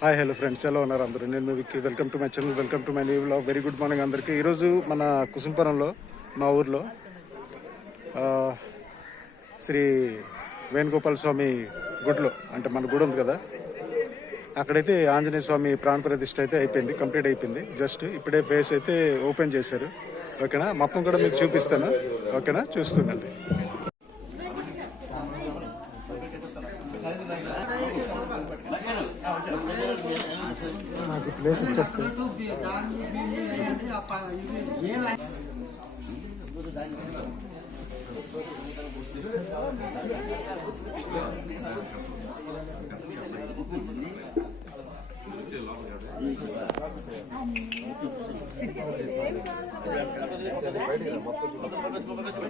Hi hello friends ఎలా ఉన్నారు అందరూ. నేను మీ Vicky. Welcome to my channel welcome to my new blog very good morning అందరికీ. ఈరోజు మన కుసుంపురంలో మా ఊర్లో శ్రీ వేణుగోపాల స్వామి గుడిలో అంటే మన గుడి ఉంది కదా అక్కడైతే ఆంజనేయ స్వామి ప్రాణ ప్రతిష్ఠ అయితే అయిపోయింది కంప్లీట్ అయిపోయింది. జస్ట్ ఇప్పుడే ఫేస్ అయితే ఓపెన్ చేశారు. ఓకేనా మొత్తం కూడా మీకు చూపిస్తాను. ఓకేనా చూస్తుండండి. నాకు ప్లేస్ ఇచ్చేస్తే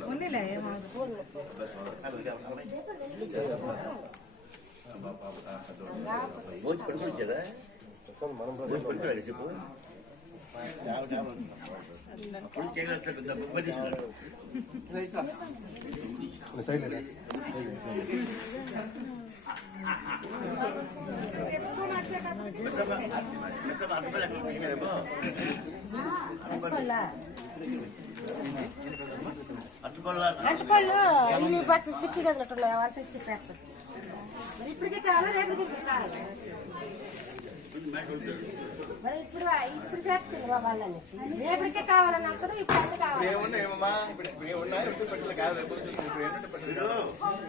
ఉందిలే ఏమో భోజనం పడుకోవచ్చారా భోజనం అంటుకోళ్ళు ఈ బట్టలు పిచ్చి కదిలినట్టున్నాయి వాళ్ళు పెట్టదు మరి ఇప్పటికే కావాలా రేపటికి కావాలా? మరి ఇప్పుడు ఇప్పుడు చెప్తుంది మా వాళ్ళు అనేసి రేపటికే కావాలని అంటారు? ఇప్పుడు ఎంత కావాలి మీరు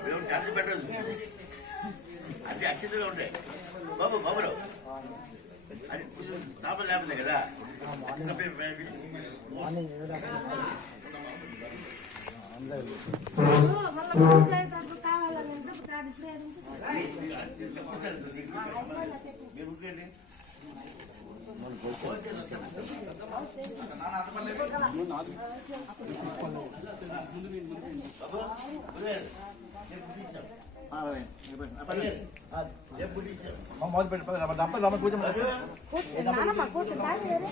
మేము ట్యాక్సీ పెట్టదు అది అక్షితగా ఉంటాయి బాబు బాబురావు. అది కొంచెం స్థాపన లేకపోతే కదా? కావాలని అంటే ఇప్పుడు కాదు ఇప్పుడు ఏది ఉంటే మీరు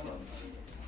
ఊరికేండి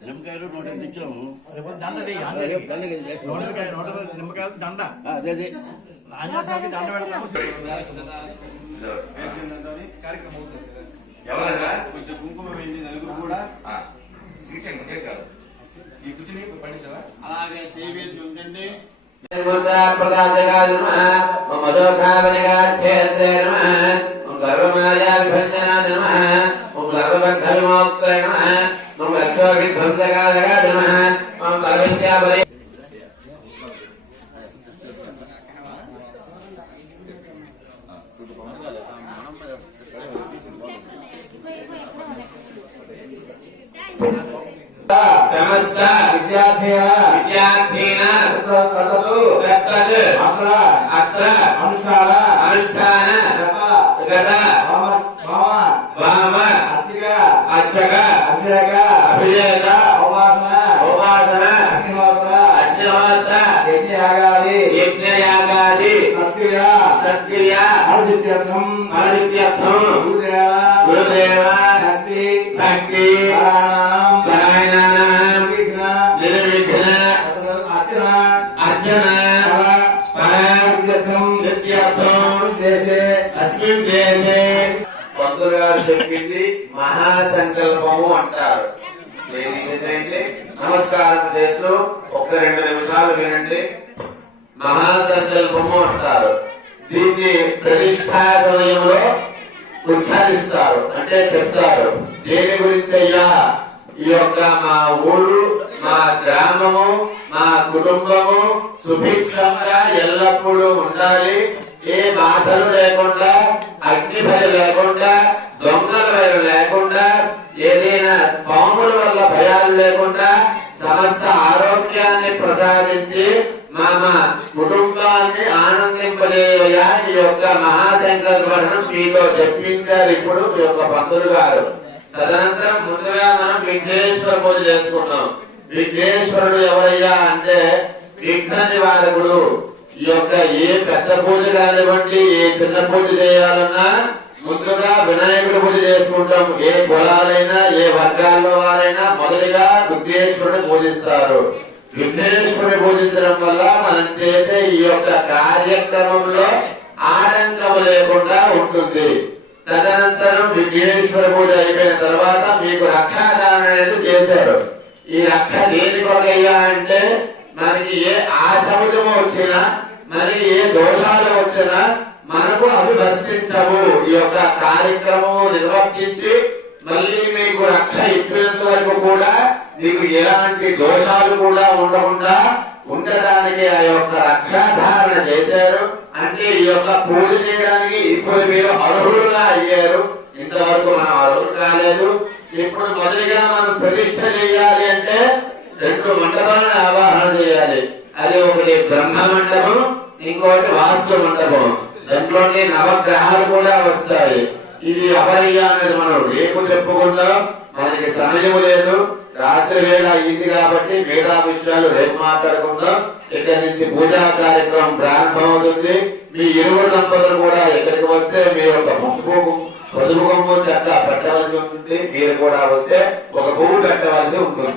నిమ్మకాయలు నూట ఎనిమిది ఇచ్చాము దండ అదే అదే. ఆంజనేయ స్వామికి దండ ఎవరన్నా? కొంచెం కుంకుమ వేయండి నలుగురు కూడా. ఈ కూర్చుని పండించావా అలాగే చేయి వేసి ఉంచండి నమ సమస్త విద్యార్థిన. విద్యార్థిన. కథలు తత్తత్ అత్ర అత్ర. అనుష్ఠాన. అనుష్ఠాన. గత భావ వామ. అర్చిక. అర్చక. అభిషేక. అభిషేక. ఉపాసన. ఉపాసన. అగ్నిహోత్ర అగ్నిహోత్ర యజ్ఞయాగాది. యజ్ఞయాగాది. సత్క్రియ. ఆదిత్యర్థం ఆదిత్యర్థం గురుదేవ. గురుదేవ. భక్తి. భక్తి. పరాణం దేశే పంతులు గారు చెప్పింది మహాసంకల్పము అంటారు. నేను చేసేయండి? నమస్కారం చేస్తూ ఒక్క రెండు నిమిషాలు వినండి. మహాసంకల్పము అంటారు. దీన్ని ప్రతిష్టా సమయంలో ఉచ్చారిస్తారు అంటే చెప్తారు. దేని గురించి అయ్యా ఈ యొక్క మా ఊరు మా గ్రామము మా కుటుంబము సుభిక్షంగా ఎల్లప్పుడూ ఉండాలి. ఏ బాధలు లేకుండా అగ్ని భయ లేకుండా దొంగల భయం లేకుండా ఏదైనా పాముల వల్ల భయాలు లేకుండా సమస్త ఆరోగ్యాన్ని ప్రసాదించి మా కుటుంబాన్ని ఆనందింపలేవయా ఈ యొక్క మహాశంకరపడనం మీతో చెప్పించారు ఇప్పుడు మీ యొక్క పంతులు గారు. తదనంతరం ముందుగా మనం విఘ్నేశ్వర పూజ చేసుకున్నాం విఘ్నేశ్వరుడు ఎవరయ్యా అంటే విఘ్న నివారకుడు ఈ యొక్క ఏ పెద్ద పూజ కానివ్వండి ఏ చిన్న పూజ చేయాలన్నా ముందుగా వినాయకుడి పూజ చేసుకుంటాం. ఏ కులాలైనా ఏ వర్గాల్లో వారైనా మొదటిగా విఘ్నేశ్వరుని పూజిస్తారు. విఘ్నేశ్వరుని పూజించడం వల్ల మనం చేసే ఈ యొక్క కార్యక్రమంలో ఆటంకము లేకుండా ఉంటుంది. తదనంతరం విఘ్నేశ్వర పూజ అయిపోయిన తర్వాత మీకు రక్షాదానం అనేది చేశారు. ఈ రక్ష దేని కొరకయ్యా అంటే మనకి ఏ ఆశముజము వచ్చినా మరి ఏ దోషాలు వచ్చినా మనకు అవి వర్తించవు ఈ యొక్క కార్యక్రమం నిర్వర్తించి మళ్ళీ మీకు రక్ష ఇప్పినంత వరకు కూడా మీకు ఎలాంటి దోషాలు కూడా ఉండకుండా ఉండడానికి ఆ యొక్క రక్షాధారణ చేశారు. అంటే ఈ యొక్క పూజ చేయడానికి ఇప్పుడు మీరు అర్హులుగా అయ్యారు. ఇంతవరకు మనం అర్హులు కాలేదు. ఇప్పుడు మొదటిగా మనం ప్రతిష్ట చేయాలి అంటే రెండు మండపాలను ఆవాహన చేయాలి. అది ఒకటి బ్రహ్మ మండపం ఇంకొకటి వాస్తు మండపం దాంట్లోని నవగ్రహాలు కూడా వస్తాయి. ఇది అపరయ్య అనేది మనం రేపు చెప్పుకుందాం మనకి సమయం లేదు. రాత్రి వేళ అయింది కాబట్టి మిగతా విషయాలు రేపు మాట్లాడుకుందాం. ఇక్కడి నుంచి పూజా కార్యక్రమం ప్రారంభమవుతుంది. మీ ఇరువురు దంపతులు కూడా ఇక్కడికి వస్తే మీ యొక్క పసుపు పసుపు కొమ్ము చెక్క పెట్టవలసి ఉంటుంది. మీరు కూడా వస్తే ఒక పువ్వు పెట్టవలసి ఉంటుంది.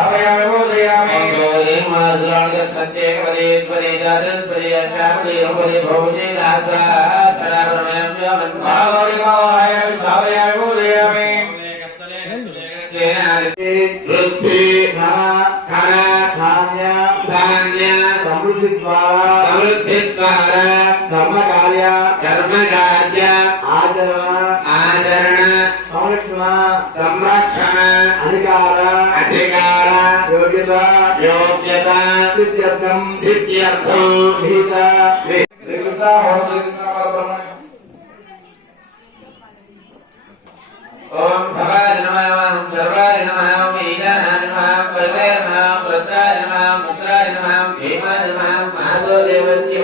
దేవాలయామి సామ్యాయ పూజయామి పృథ్వీ ధన ధన ధాన్య ధాన్య సమృద్ధి ద్వారా సమృద్ధి ద్వారా ధర్మ కార్య కర్మకార్య ఆచరణ ఆచరణ సంరక్షణ సంరక్షణ అధికార అధికార యోగ్యత యోగ్యత సిద్ధ్యర్థం సిద్ధ్యర్థం విహిత ఓం భవాయ నమః సర్వాయ నమః ఈశానాయ నమః పరమే నమః ప్రత్యాయ నమః నమః భీమాయ నమః మాధవ దేవస్య